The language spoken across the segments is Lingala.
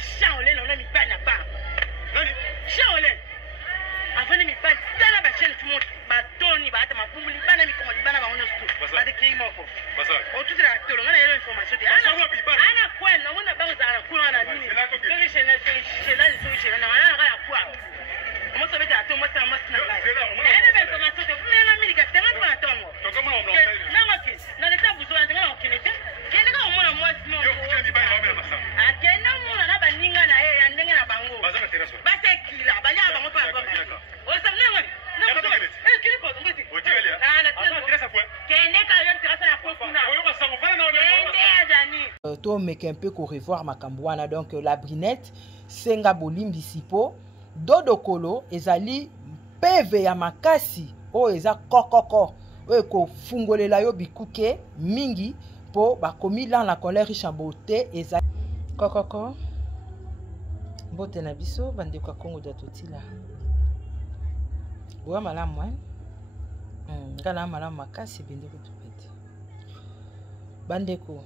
Shaolin, on a mis pas là-bas. Shaolin. Avant de me battre, dans la chaîne, tout le monde batoni, battre ma poule, bana mi comment bana ma onos tout. Battre qui moko. Oh tout la tolo, on a une information. Ana quoi, non on a pas besoin de quoi na nini. C'est là, na quoi. Comment ça va être à toi moi ça m'a sna là. Et elle a information de plein la mini gasta na toi tongo. Comment on bloque? Na maki, na l'état besoin de on kinete. Kende ka omona moi sino. Yo kuchendi ba na masa. Akenda mona na baninga na ye, andenge na bango. Base kila, banya bango pa kwa. To meke un peu ko revoir makambwana donc la brinette senga bolimbi sipo dodo kolo ezali peve ya makasi o eza kokoko o ko fungolela yo bikuke mingi po bakomi dans la colère riche en beauté eza kokoko bote na biso bande kwa Kongo da totila boya malamu ngana malamu makasi bende kutupete bandeko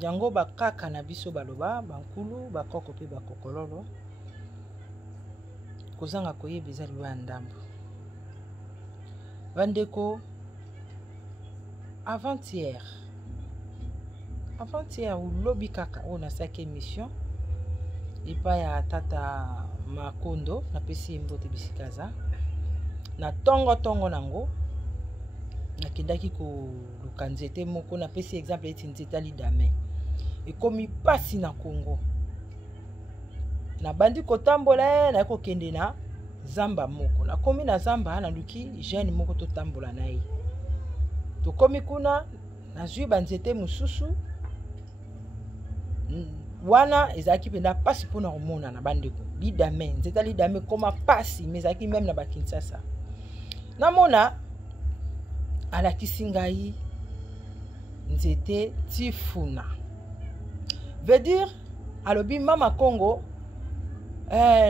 yango bakaka na biso baloba bankulu bakoko pe bakokololo kozanga koyeba eza liwa ya ndambo bandeko avant-hier ulobi kaka oyo nasaki émission epai ya tata Makondo napesi ye mbote bisikaza na tongo nango nakendaki koluka nzete moko napesi exemple eti nzete alidame ekomi pasi na Congo nabandi kotambola na kokende na zamba moko nakomi na zamba naluki jeune moko totambola na ye tokomi kuna nazwi banzete mosusu wana ezalaki penda pasi mpona komona na bandeko lidame nzete lidame koma pasi mais ezalaki même na bakinsasa namona alakisi ngai nzete tifuna veut dire alobi mama Congo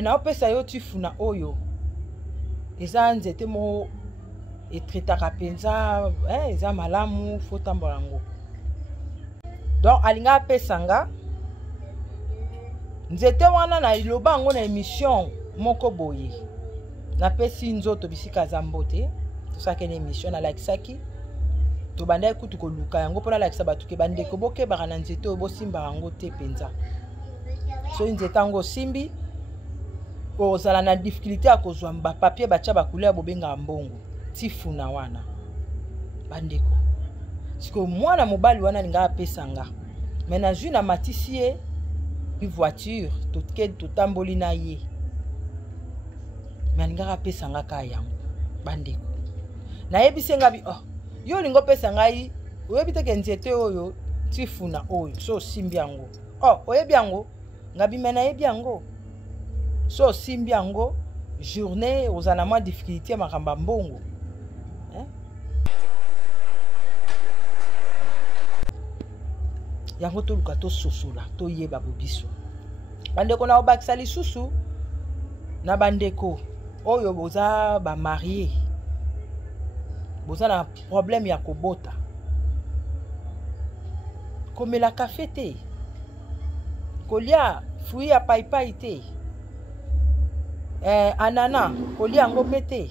naopesa yo tifuna oyo eza nzete mo etretaka penza eza malamu fotambola yango donc alinga apesa nga nzete wana na iloba yango na émission moko boye napesi nzoto bisika za mbote tosaki na émission nalakisaki tobandaki kutu koluka yango mpona alakisa bato ke bandeko bokebaka na nzete oyo bosimbaka yango te mpenza soki nzete yango osimbi ozala na difficulté ya kozwa bapapier batya bacouleur bobengaka mbongo tifuna wana bandeko sikoyo mwana mobali wana alinga apesa nga me nazwi na matisi ye voiture totamboli na ye me alingaka apesa nga kaka yango bandeko nayebisi nga yo olinga opesa ngai oyebi teke nzete oyo tifuna oyo so osimbi yango oyebi yango ngabi me nayebi yango so osimbi yango journée ozala mwa difficulté makambo mbongo yango toluka tososola toyeba bobiso bandeko na obakisa lisusu na bandeko oyo boza bamarie boza na problème ya kobota komela kafe te kolia fruit ya paipai te anana kolia yango mpe te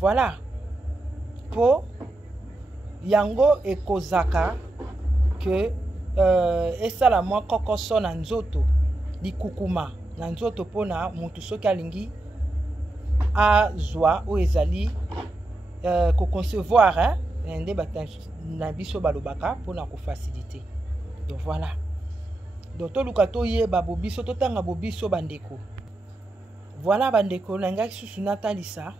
voilà po yango ekozaka que esala mwa kokoso na nzoto likukuma na nzoto pona mutu soki alingi azwa oyo ezali koconcevoir nde na biso balobaka pona kofacilité donc voilà donc toluka toyeba bobiso totanga bobiso bandeko voilà bandeko na ngai susu natalisa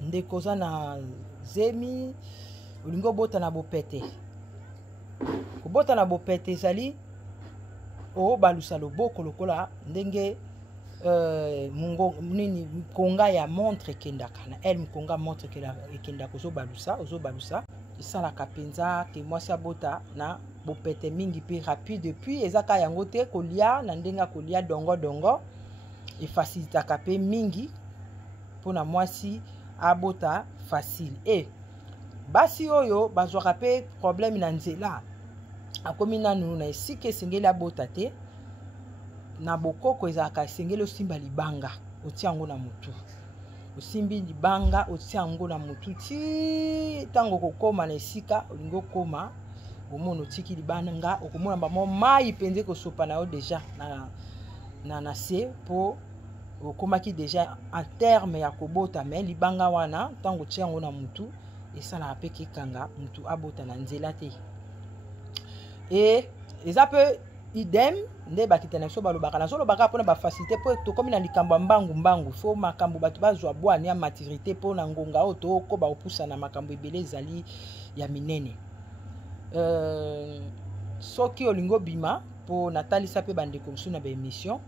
ndeko za na zemi olingi obota na bopete kobota na bopete ezali obalusa loboko lokola ndenge nini mkonga ya montre ekendaka na elle mkonga montre ekendaka ozobalusa esalaka mpenza ke mwasi abota na bopete mingi mpe rapide puis ezaka yango te kolia na ndenge kolia dongo efacilitaka mpe mingi mpona mwasi abota facile basi oyo bazwaka pe problème na nzela akomi nanu na esika esengeli abota te na bokoko ezalaka esengeli osimba libanga otia yango na mutu osimbi libanga otia yango na mutu ti ntango okokoma na esika olingi okoma omona otiki libanga okomona bamo mai mpenza kosopa na yo deja na se mpo okomaki deja en terme ya kobota me libanga wana ntango otia yango na mutu esalaka mpe kekanga mutu abota na nzela te. E eza mpe idem nde bakita na biso balobaka nazolobaka mpona bafacilité mpo tokomi na likambo ya mbangu fo makambo bato bazwa bwani ya maturité mpo na ngonga oyo tokoba kopusana makambo ebele ezali ya minene. Soki olingo bima mpo natalisa mpe bandeko mosusu na baémission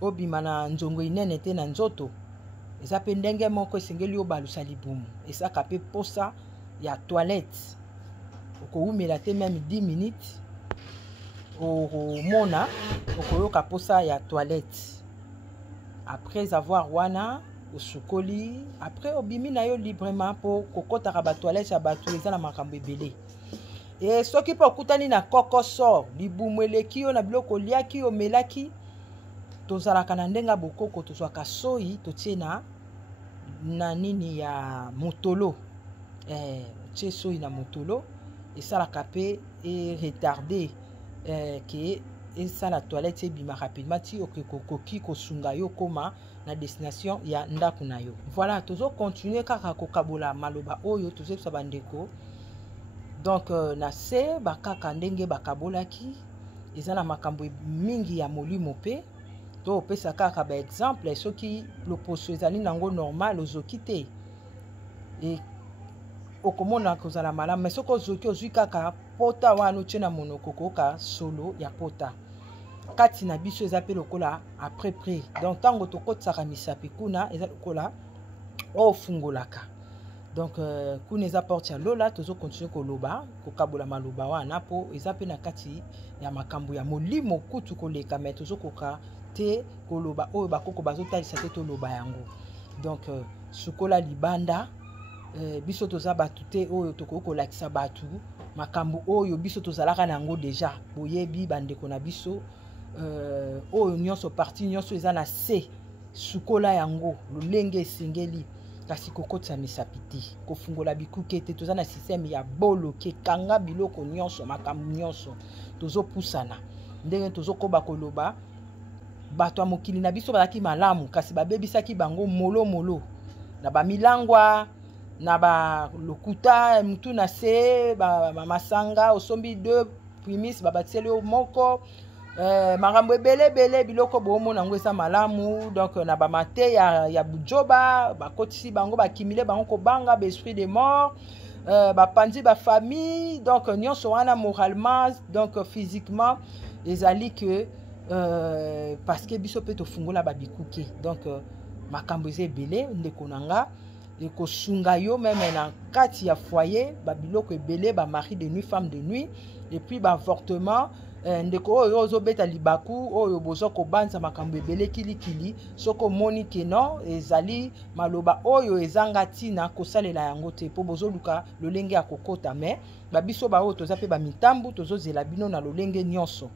obima na nzongo inene te na nzoto eza mpe ndenge moko esengeli obalusa libumu esaka mpe posa ya toilette okowumela te meme 10 minutes okomona okoyoka posa ya toilette après avoir wana osukoli après obimi na yo librement mpo kokotaka batoilette ya bato eza na makambo ebele. E soki mpo okutani na kokoso libumu eleki yo na biloko oliaki omelaki tozalaka na ndenga bokoko tozwaka soi totie na nini ya motolo otie soi na motolo esalaka mpe retarde ke esala toilette ebima rapidement ti okoki kosunga yo koma na destination ya ndako na yo. Voilà, tozokontinue kaka kokabola maloba oyo tozebisa bandeko. Donc na se bakaka ndenge bakabolaki eza na makambo mingi ya molimo mpe to opesa kaka baexemple soki loposo ezali nango normal ozoki te e okomona kozala malamu mais soki ozoki ozwi kaka pota wana otie na monoko koyoka solo ya pota kati na biso eza mpe lokola après près donc ntango tokotisaka misapi kuna eza lokola ofungolaka. Donc kuna eza porte ya lola tozokontinue koloba kokabola maloba wana mpo eza mpe na kati ya makambo ya molimo kutu koleka mais tozokoka te koloba oyo bakoko bazotalisa te toloba yango. Donc sukola libanda biso toza batu te oyo tokoki kolakisa batu makambo oyo biso tozalaka na yango deja boyebi bandeko na biso oyo nyonso parti nyonso eza na se sukola yango lolenge esengeli kasi kokotisa misapi te kofungola bikuke te toza na systeme ya bolo kekanga biloko nyonso makambo nyonso tozopusana ndenge tozokoba koloba bato ya mokili na biso bazalaki malamu kasi babebisaki bango molomolo na bamilangwa na balokuta mutu na se masanga osombi 2 primis babatieli yo moko makambo ebele biloko bomona yango eza malamu. Donc na bamate ya bujoba bakotisi bango bakimile bango kobanga baesprit de mort bapanzi bafamille donc nyonso wana moralement donc physiquement ezali que parce que biso mpe tofungola babikuke donc makambo eza ebele ndeko na nga ekosunga yo meme na kati ya foyer babiloko ebele bamari de nuit femme de nuit et puis baavortement ndeko oyo ozobeta libaku oyo bozo kobanza makambo ebele kilikili soko omoni ke non ezali maloba oyo ezanga ntina kosalela yango te mpo bozoluka lolenge ya kokota mais babiso baoyo toza mpe bamitambu tozozela bino na lolenge nyonso.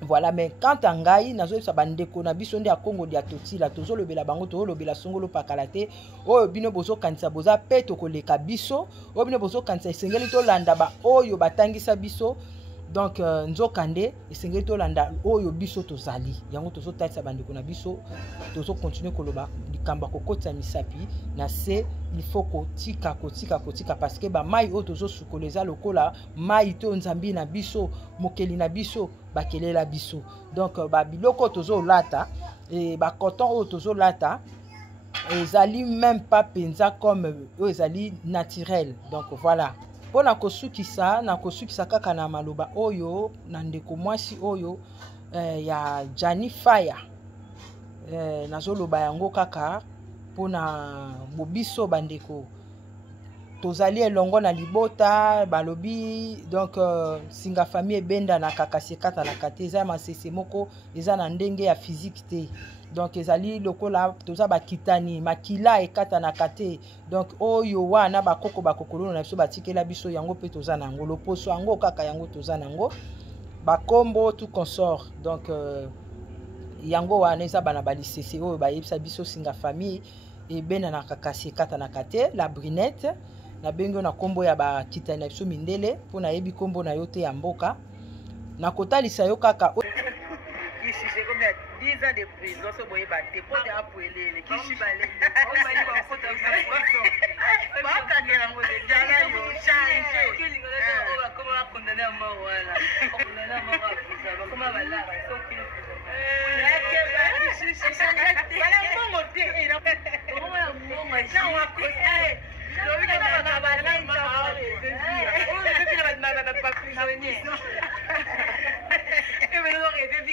Voilà, mais quand à ngai nazoyebisa bandeko na biso nde ya Kongo dia totila tozolobela bango tozolobela songolo pakala te oyo bino bozokanisa boza pe tokoleka biso oyo bino bozokanisa esengeli tolanda ba oyo batangisa biso. Donc nzokande esengeli tolanda oyo biso tozali yango tozotalisa bandeko na biso tozokontinue koloba likambo kokotisa misapi na se il faut kotika parce que bamai oyo tozosukoleza lokola mai to nzambi na biso mokeli na biso bakelela biso. Donc babiloko tozolata e bacoton oyo tozolata ezali même pas penza comme oyo ezali naturel. Donc voilà mpo na kosukisa kaka na maloba oyo na ndeko mwasi oyo ya Jani Fire nazoloba yango kaka mpo na bobiso bandeko tozali elongo na libota balobi donc singa famille ebenda na kaka sekata na kate eza masese moko eza na ndenge ya physique te donc ezali lokola toza bakitani makila ekatanaka te donc oyo wana bakoko bakokolo na biso batikela biso yango mpe toza nango loposo yango kaka yango toza nango bakombo tout consort donc yango wana eza bana balisese oyo bayebisa biso singa famille ebenanaka kasi ekatanaka te la brunette na bengo na kombo ya bakitani na biso mindele mpo nayebi kombo na yo te ya mboka na kotalisa yo kaka 10 ans de prison, ce boy va te poser à poêler les qui chibalent.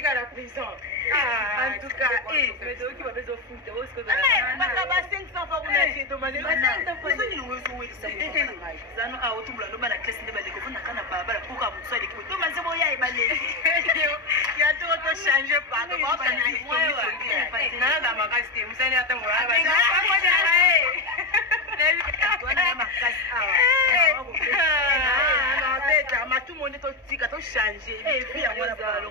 La prison. En tout cas, mais tu vas besoin de foot, tu vas besoin de. Parce que bas 500 fois on a été demandé. Ils nous ont joué ça. Ça nous a autour de la classe de la école. On a quand même pas la pour qu'on soit l'équipe. Donc c'est bon, il y a balé. Il y a tout autre changé pas. Donc on a dit ouais. Non, dans ma classe, vous allez attendre moi. Tout le monde est aussi quand on change et puis on va pas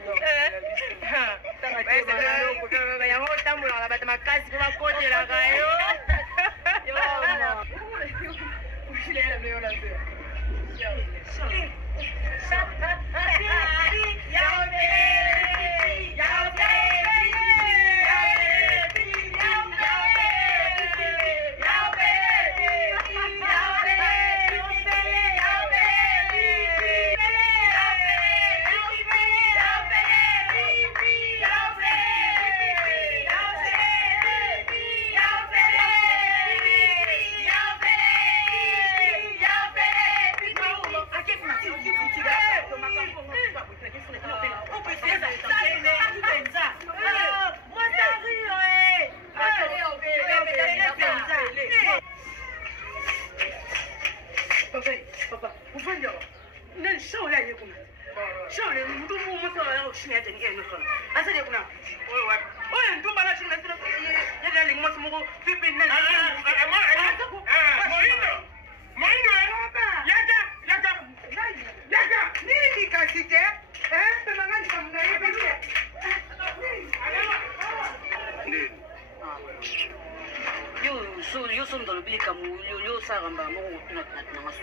yo sommes dans le billet comme yo saramba mo na masu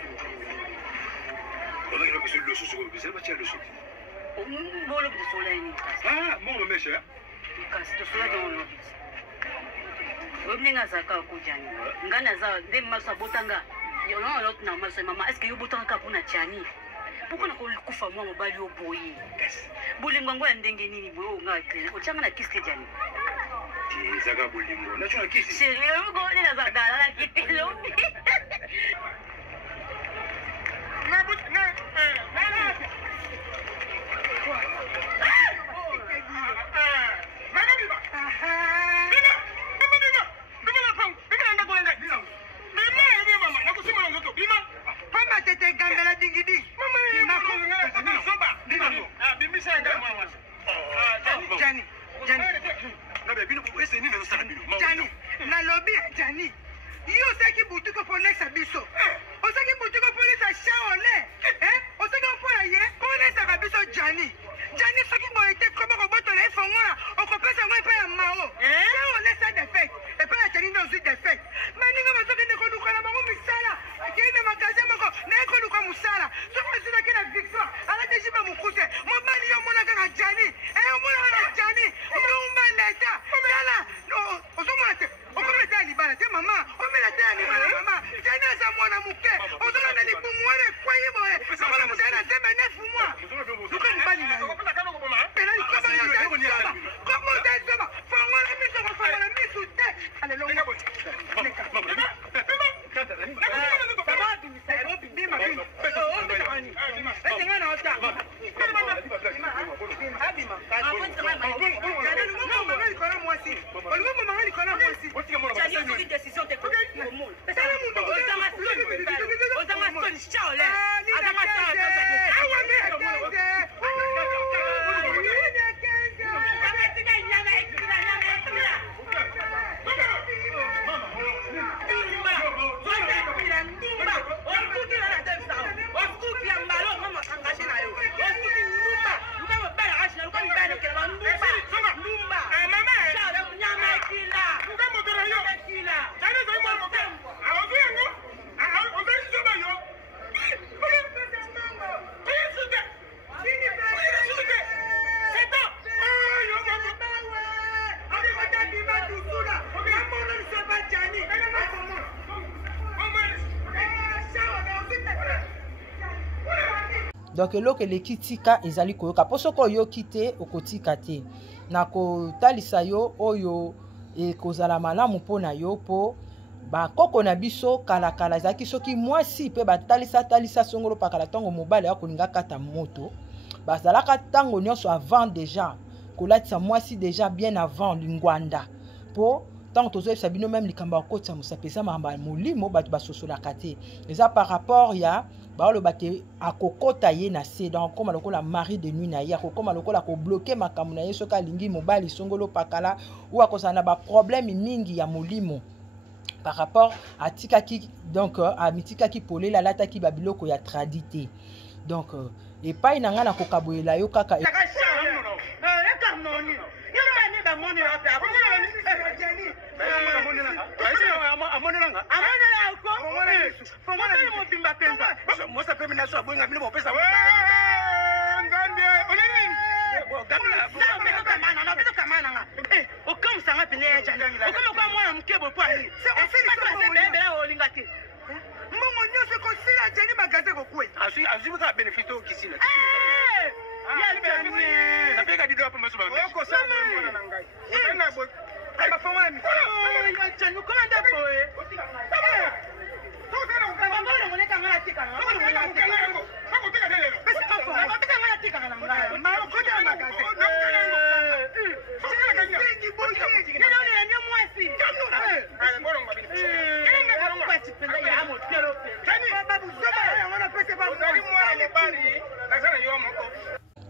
on a que le sous sur le c'est pas le sous bolo de soleil ni ah mon le monsieur kasi to soleil on lo omninga zaka ko jani ngana za de masa botanga yo no lot na masa mama est-ce que yo botanga ka pona chani pourquoi na ko kufa mwa mobali yo boyi bolingo ngo ya ndenge nini boyo nga kile ochanga na kiske jani zaka bolingo na chona kisi c'est le go ni na zaka la kitelo na but na donc eloko eleki tika ezali koyoka po soki oyoki te okotika te na kotalisa yo oyo ekozala malamu mpona yo po bakoko na biso kalakala ezalaki soki mwasi mpe batalisa songolo pakala ntango mobali akolinga kata moto bazalaka ntango nyonso avant déjà kolatisa mwasi déjà bien avant lingwanda po ntango tozoyebisa bino meme likambo ya kokotisa mosapi eza makambo ya molimo bato basosolaka te eza par rapport ya baoloba ke akokota ye na se donc akokoma lokola mari de nuit na ye akokoma lokola kobloke makambo na ye soki alingi mobali songolo pakala ou akozala na baproblème mingi ya molimo par rapport atikaki donc amitikaki polele alataki babiloko ya tradite donc epai na ngai nakokaboyela yo kaka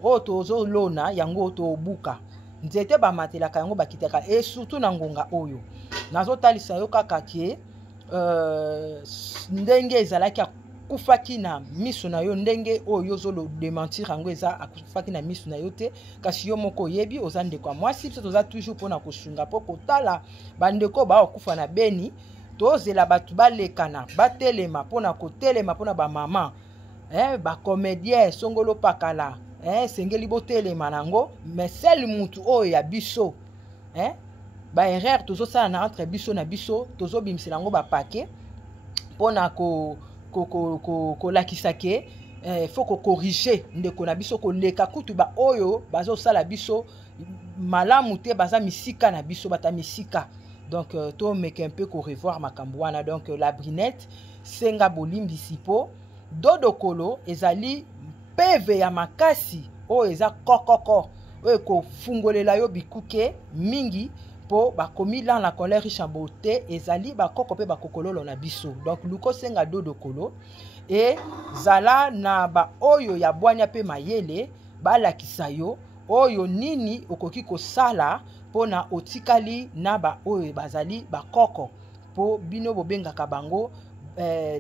oyo tozolona yango tobuka nzete bamatelaka yango bakitaka et surtout na ngonga oyo nazotalisa yo kaka ke ndenge ezalaki akufaki na miso na yo ndenge oyo ozolo démentir yango eza akufaki na miso na yo te kasi yo moko oyebi oza ndeko ya mwasi biso toza toujours mpona kosunga mpo kotala bandeko baokufa na beni tozela bato balekana batelema mpona kotelema mpona bamama bacomédien songolo pakala sengeli botelema nango mais sel mutu oyo ya biso baerreur tozosala na entre biso na biso tozobimisela yango bapake mpona kolakisa ke faut kokorige ndeko na biso koleka kutu baoyo bazosala biso malamu te baza misika na biso bata misika donc tomeka un peu korevoir makambo wana donc la brinette senga bolimbisi po dodokolo ezali peve ya makasi oyo eza kokoko oyo kofungolela yo bikuke mingi po bakomi lan la colère riche en beauté ezali bakoko pe bakokololo na biso donc luko senga dodokolo e zala na ba oyo ya bwanya pe mayele balakisa yo oyo nini okoki kosala pona otikali na ba oyo bazali bakoko po bino bobengaka bango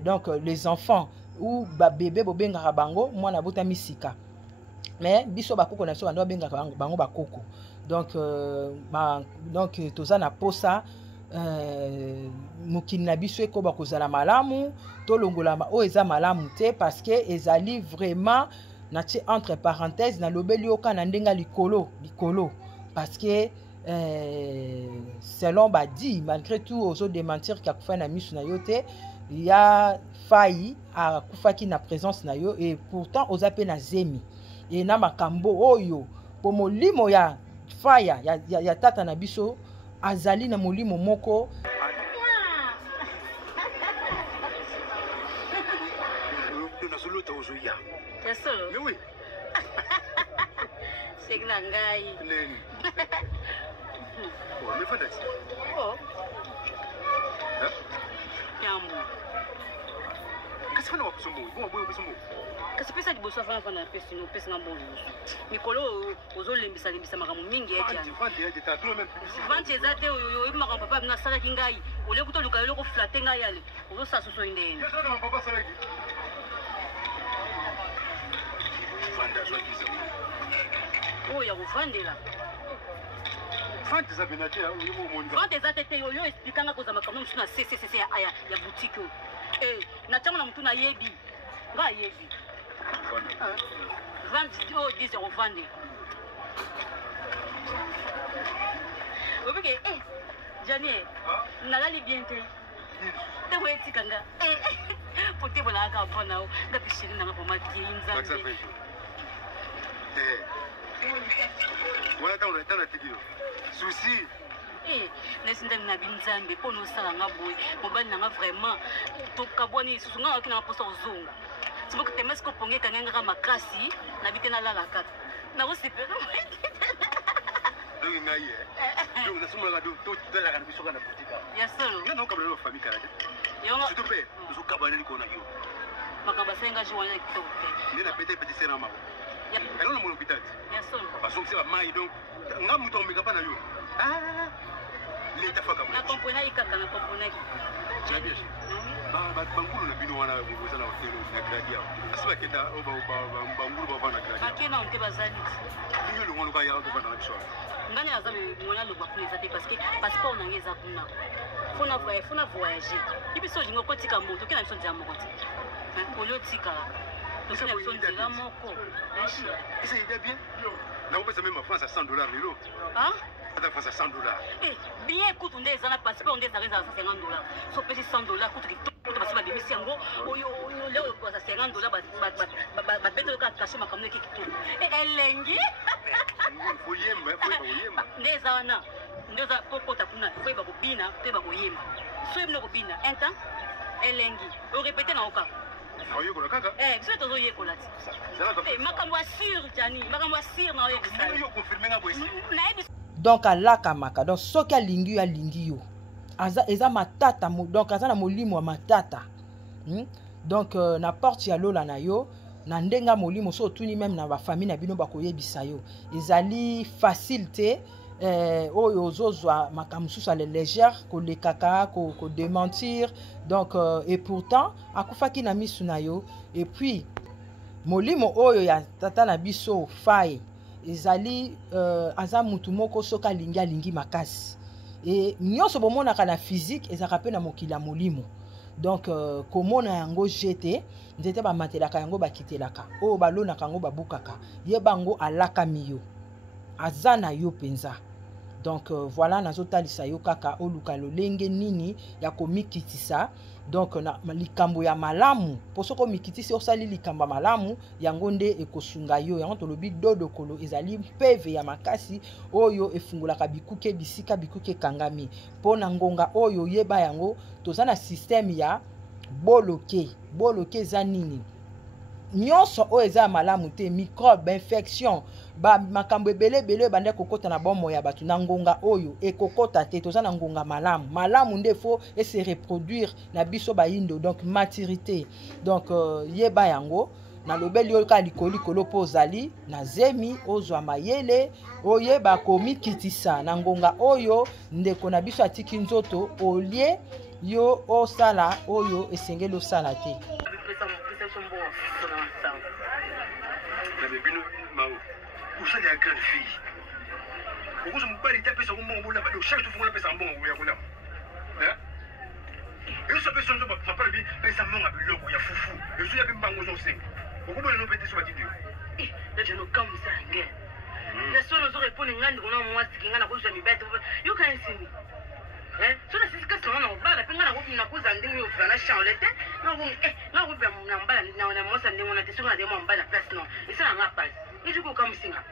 donc les enfants ou ba bébé bobengaka bango mwana bota misika mais biso bakoko na biso bando bengaka bango bakoko donc donc toza na posa mokili na biso ekoba kozala malamu tolongola oyo eza malamu te parce que ezali vraiment na tie entre parenthèses na lobeli oka na ndenga likolo parce que selon badi malgré tout ozo démentir ki akufa na misu na yo te ya failli akufaki na présence na yo et pourtant oza pe na zemi et na makambo oyo po molimo ya faya ya tata na biso azali na molimo moko Mais oui. C'est que nangai. Oh, mais fantastique. Oh. Yamu. Qu'est-ce que vous faites? Kasi pesa liboso afana fana pesa no pesa ngambolo. Mikolo ozolembisa lembisa makambo mingi eti ya. Vante ezate oyo makambo papa na sala kingai. Ole kuto luka loko flatte ngai yale. Ozo sasoso indeni. Qu'est-ce que papa sala ki? Vanda zo kiza. Oh ya kuvandela. Vante za benate ya uyo monda. Vante ezate te oyo explikanga koza makambo msu na CCC ya boutique. Na tango na mtu na yebi. Nga yebi. Vente oh 10 € vende. Obike Janie, nalali bien te. Te wetikanga. Pote bona ka pona o. Ndapishini nanga pomaki nzambe. Attends, on a dit. Souci. Eh, laisse-moi na binzambe pour nous ça nga boy. Mobali nga vraiment to kabwani susunga wakina posa uzunga. Sibo kutemesi ko ponge kananga makasi na bitena lala kata. Na ko sipero. Donc ngai donc na suma ngado to tala kana biso kana politika. Ya solo. Nga no kabla no famille kana. Yonga. S'il te plaît, nous kabana liko na yo. Makamba senga joana kito. Ni na petit sera mako. Ya. Alors na mon hôpital. Ya solo. Parce que c'est la maille donc nga muto mbeka pa na yo. Ah. L'État fa kabana. Na kompona ikaka na kompona. Tu as bien. Bangulu na bino wana boza na hotel na gradia. Asiba kenda oba bangulu ba vana gradia. Makena on te bazali. Ninyo lo ngono ba ya ko vana na biso. Ngani azabe mwana lo bakuneza te parce que passeport na ngeza kuna. Fona voyager. Ibiso lingo kotika moto kena biso nzia moko. Olio tika. To kena biso nzia moko. Eshi. Isa ida bien. Na ko pesa même en France à $100 lelo. Hein? À France à $100. Eh, bien écoute, on est dans la passeport, on est dans $50. So pesi $100 coûte que parce que ba demisi yango oyo leo ko za $50 ba beto ka kashe makamne ki kitu. Eh, elengi. Faut yemba. Ndeza wana. Ndeza pokota kuna, faut ba ko bina, te ba ko yemba. So yemno ko bina, enta elengi. O répéter na oka. Oyo ko kaka. Eh, biso tozo yekola ti. Eh, makambo assure Jani, makambo assure na oyo kisala. Yo confirmer nga boy. Na ebi donc alakamaka donc soki alingi yo alingi yo eza matata donc aza na molimo ya matata donc na porte ya lola na yo na ndenga molimo so otuni même na bafamille na bino bakoyebisa yo ezali facile te oyo ozozwa makambo mosusu ale légère kolekaka kodementir donc et pourtant akufaki na misu na yo et puis molimo oyo ya tata na biso faye ezali aza mutu moko soki alingi makasi et nyonso bomonaka na physique ezalaka mpe na mokili ya molimo donc komona yango jete nzete bamatelaka yango bakitelaka oyo balonaka yango babukaka ye bango alakami yo aza na yo mpenza donc voilà nazotalisa yo kaka oluka lolenge nini ya komikitisa donc na likambo ya malamu po soko mikitisi osali likambo malamu yango nde ekosunga yo yango tolobi dodo kolo ezali mpeve ya makasi oyo efungulaka bikuke bisika bikuke kangami pona ngonga oyo yeba yango toza na système ya boloke za nini nyonso oyo eza malamu te microbe infection ba makambo ebele bande kokota na bomo ya batu na ngonga oyo ekokota te toza na ngonga malamu nde fo et se reproduire na biso ba indo donc maturité donc yeba yango na lobeli oyo ka likolo po ozali na zemi ozwa mayele oyeba komikitisa na ngonga oyo ndeko na biso atiki nzoto olie yo osala oyo esengeli osala te. Où ça, les grandes filles? Pourquoi je me parle de taper sur mon bon là-bas? Chaque fois, on a fait un bon là. Hein? Et ça peut changer, papa, mais ça m'a appelé le il y a foufou. Je suis avec Mango José. Pourquoi on a pété sur la vidéo? Eh, là, je ne comme ça, rien. La seule chose répond, on a moi, c'est qu'on a besoin de bête. You can see me. Hein? So la sisi kasi on a bala, puis on a vu na cause en dingue, on a changelé. Non, on a vu na bala, na moi ça ndenge on a testé, on a demandé bala place non. Et ça n'a pas. Et du coup comme singa.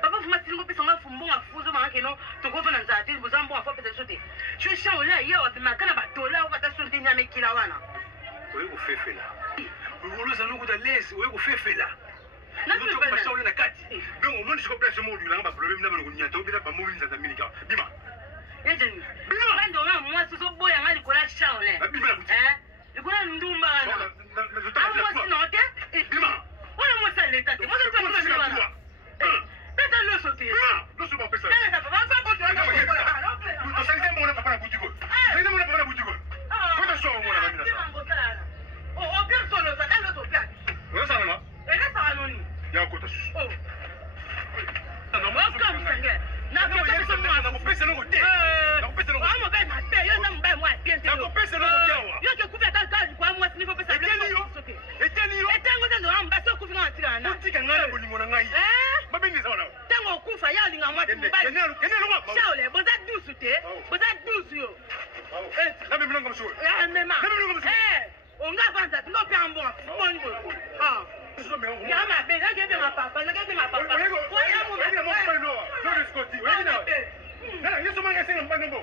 Papa vous m'attendez que personne fumbo a fuzo manke no, to go vana nzati, vous ambo a fa peut sauter. Je suis changelé hier, on m'a kana ba dola, on va ta sauter na mekila wana. Oui, vous faites là. Vous voulez ça nous de l'aise, oui, vous faites là. Na tu pas ça on na kati. Donc au moins je comprends ce mot du là, ba problème na ba nyato, bi na ba movi nzata minika. Bima. Ejeni. Bando na moi so boya ngali kola changelé. Bima. Hein? Likola ndumba wana. Amo sinote? Bima. Ona mo sa leta, mo sa tu na wana. Peta lo sauter. Non, c'est pas ça. Nana papa, va pas toi. Vous savez mon papa na boutique. Vous savez mon papa na boutique. Comment ça on a mis ça? Oh, personne ça, elle le fait. Ouais, ça là. Et là ça anonyme. Il y a un côté. Oh. Non, moi comme ça. Na pesa ça moi. Na pesa no côté. Na pesa no côté. Ah, moi ben ma paix, yo na mba moi bien. Na pesa no côté wa. Yo ke kufa kaka kwa moi ni faut pesa. Eteni yo. Etango ndo amba so kufa na tika na. Tika ngana bolingo na ngai. Mabeni za wana. Tango kufa ya linga moi mbali. Kenelo wa. Shaole, boza douce te. Boza douce yo. Na mimi ngam so. Ah, mema. On va vendre, tu n'as pas un bon. Ah. Ya ma belle, je vais ma papa, je vais ma papa. Non, il y a seulement un signe en bas de bon.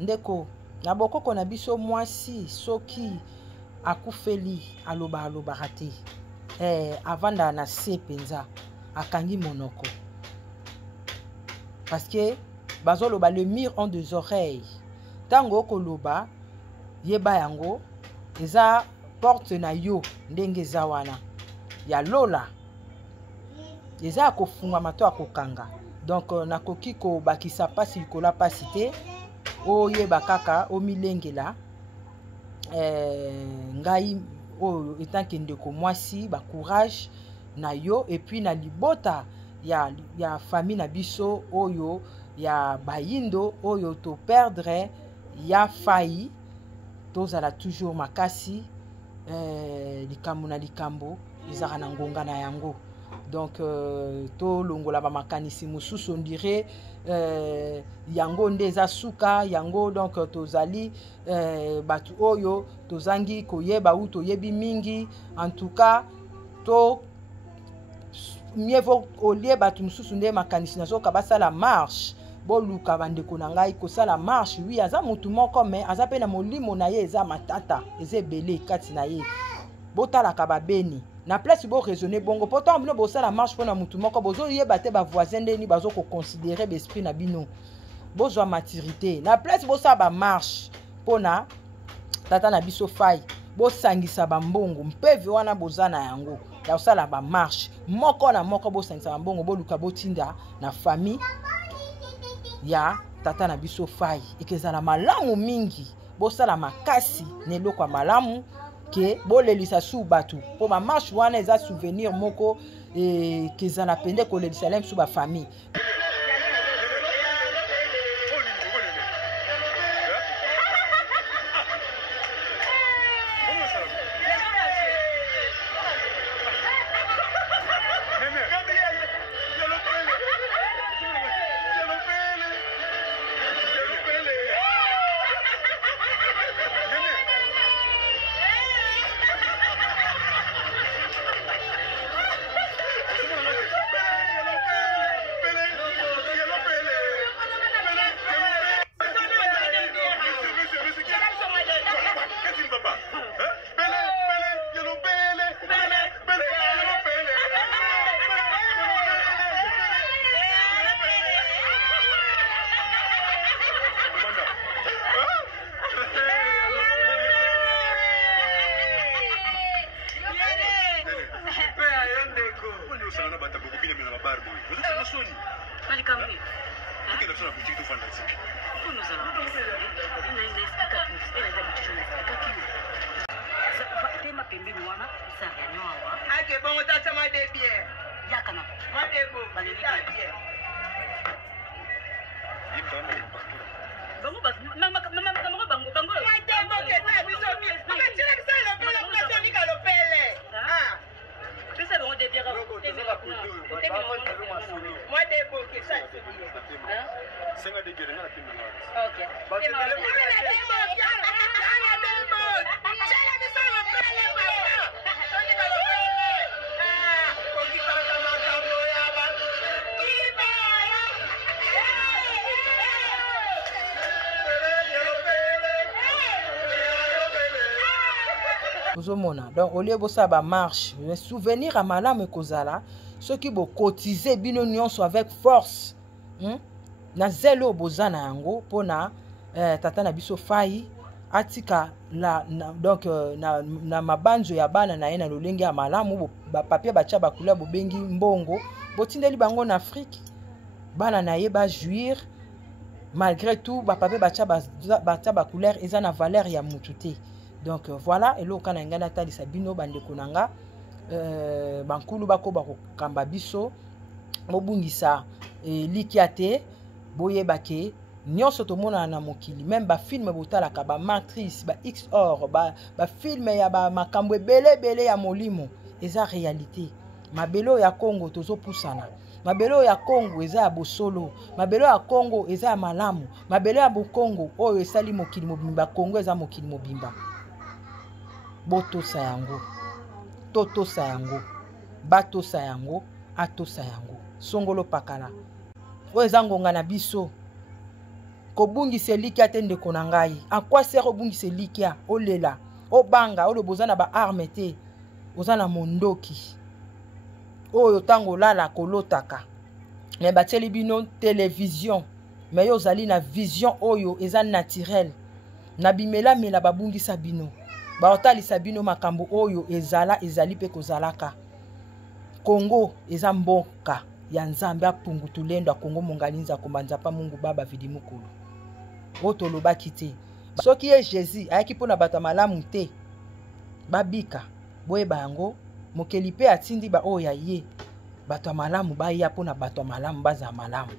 Ndeko na bokoko na biso mwasi soki akufeli aloba te avanda na se penza akangi monoko parce que bazoloba le mur en deux oreilles tango koloba yeba yango eza porte na yo ndenge eza wana ya lola eza kofunga mato akokanga donc nakoki kobakisa pasi likola pasi te oyeba kaka omilengela ngai oyo etanke ndeko mwasi ba courage na yo et puis na libota ya famille na biso oyo ya bayindo oyo to perdre ya fai tozala toujours makasi likambo na likambo ezaka na ngonga na yango donc to longola ba makanisi mususu on dirait yango ndeza suka yango donc tozali batu oyo tozangi koyeba ou toyebi mingi en tout cas to mieux vaut olie batu mususu nde makanisi nazoka basala marche boluka bandeko na ngai kosala marche oui aza mutu moko mais aza pe na molimo na ye eza matata eza ebele kati na ye botalaka babeni na place bo raisonner bongo pourtant bino bosala marche pona mutu moko bozo yeba te ba voisin ndeni bazo ko considérer l'esprit na bino bozwa maturité na place bosala ba marche pona tata na biso fai bosangisa bambongo mpevi wana bozana yango ya osala ba marche moko na moko bosangisa bambongo boluka botinda na famille ya tata na biso fai ikezala malamu mingi bosala makasi neloko ya malamu ke bolelisa su batu po ba marche wana eza souvenir moko kezala pende kolelisa lem su ba famille Donc au lieu de ça marche, le souvenir à malamu ekozala ceux qui vont cotiser bino nyonso avec force. Na zelo bozana yango pona tata na biso fai atika la donc na mabanjo ya bana na ye na lolenge ya malamu ba papier bacha bakula bobengi mbongo botindeli bango na Afrique bana na ye ba jouir malgré tout ba papier bacha ba couleur eza na valeur ya mututé. Donc voilà, et là quand on a tali sabino bande konanga bankulu bako bako kamba biso mobungisa likiate boye bake nyonso to mona na mokili même ba film botala ka ba matrice ba XOR ba film ya ba makambo ebele ya molimo eza réalité. Mabelo ya Congo tozo pusana, mabelo ya Congo eza ya bosolo, mabelo ya Congo eza ya malamu, mabelo ya Congo oyo esali mokili mobimba. Congo eza mokili mobimba. Botosa yango, totosa yango, batosa yango, atosa yango. Songolo pakala oyo eza ngonga na biso kobungisa likia te ndeko na ngai. Akwa sert obungisa likia olela obanga oyo bozana ba arme te ozana mondoki oyo tango lala kolotaka me bateli bino télévision me yo zali na vision oyo eza naturel na bimela mela babungisa bino baotalisa bino makambo oyo ezali pe kozalaka. Congo eza mboka ya Nzambe apungu tulendo Congo mongalinza kombanza pa Mungu baba vidi mukulu otolobaki te soki ye Jésus ayaki pona bata malamu te babika boyeba yango mokeli pe atindi ba oya ye bato malamu baya pona bato malamu baza malamu.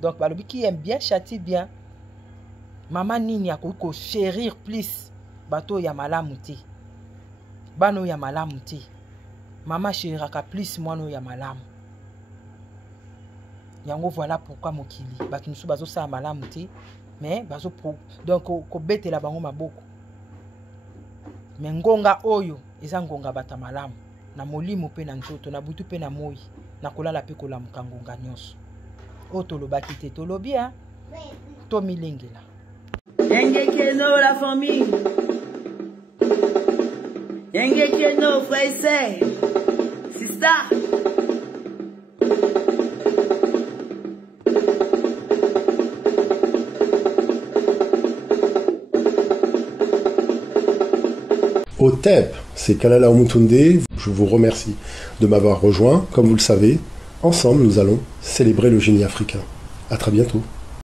Donc balobi qui aime bien châtie bien. Mama nini akoko chérir plus bato ya malamu te bano ya malamu te. Mama chériraka plus mwano ya malamu. Yango voilà pourquoi mokili bato musu bazo sa malamu te mais bazo donc ko betela bango maboko. Mais ngonga oyo eza ngonga bata malamu na molimo pe na nzoto na butu pe na moi na kolala pe kolamuka ngonga nyonso o tolobaki te tolobi to milengela yengeke no la famille yengeke no frère sister. OTEP, c'est Kalala Omutunde. Je vous remercie de m'avoir rejoint. Comme vous le savez, ensemble, nous allons célébrer le génie africain. À très bientôt.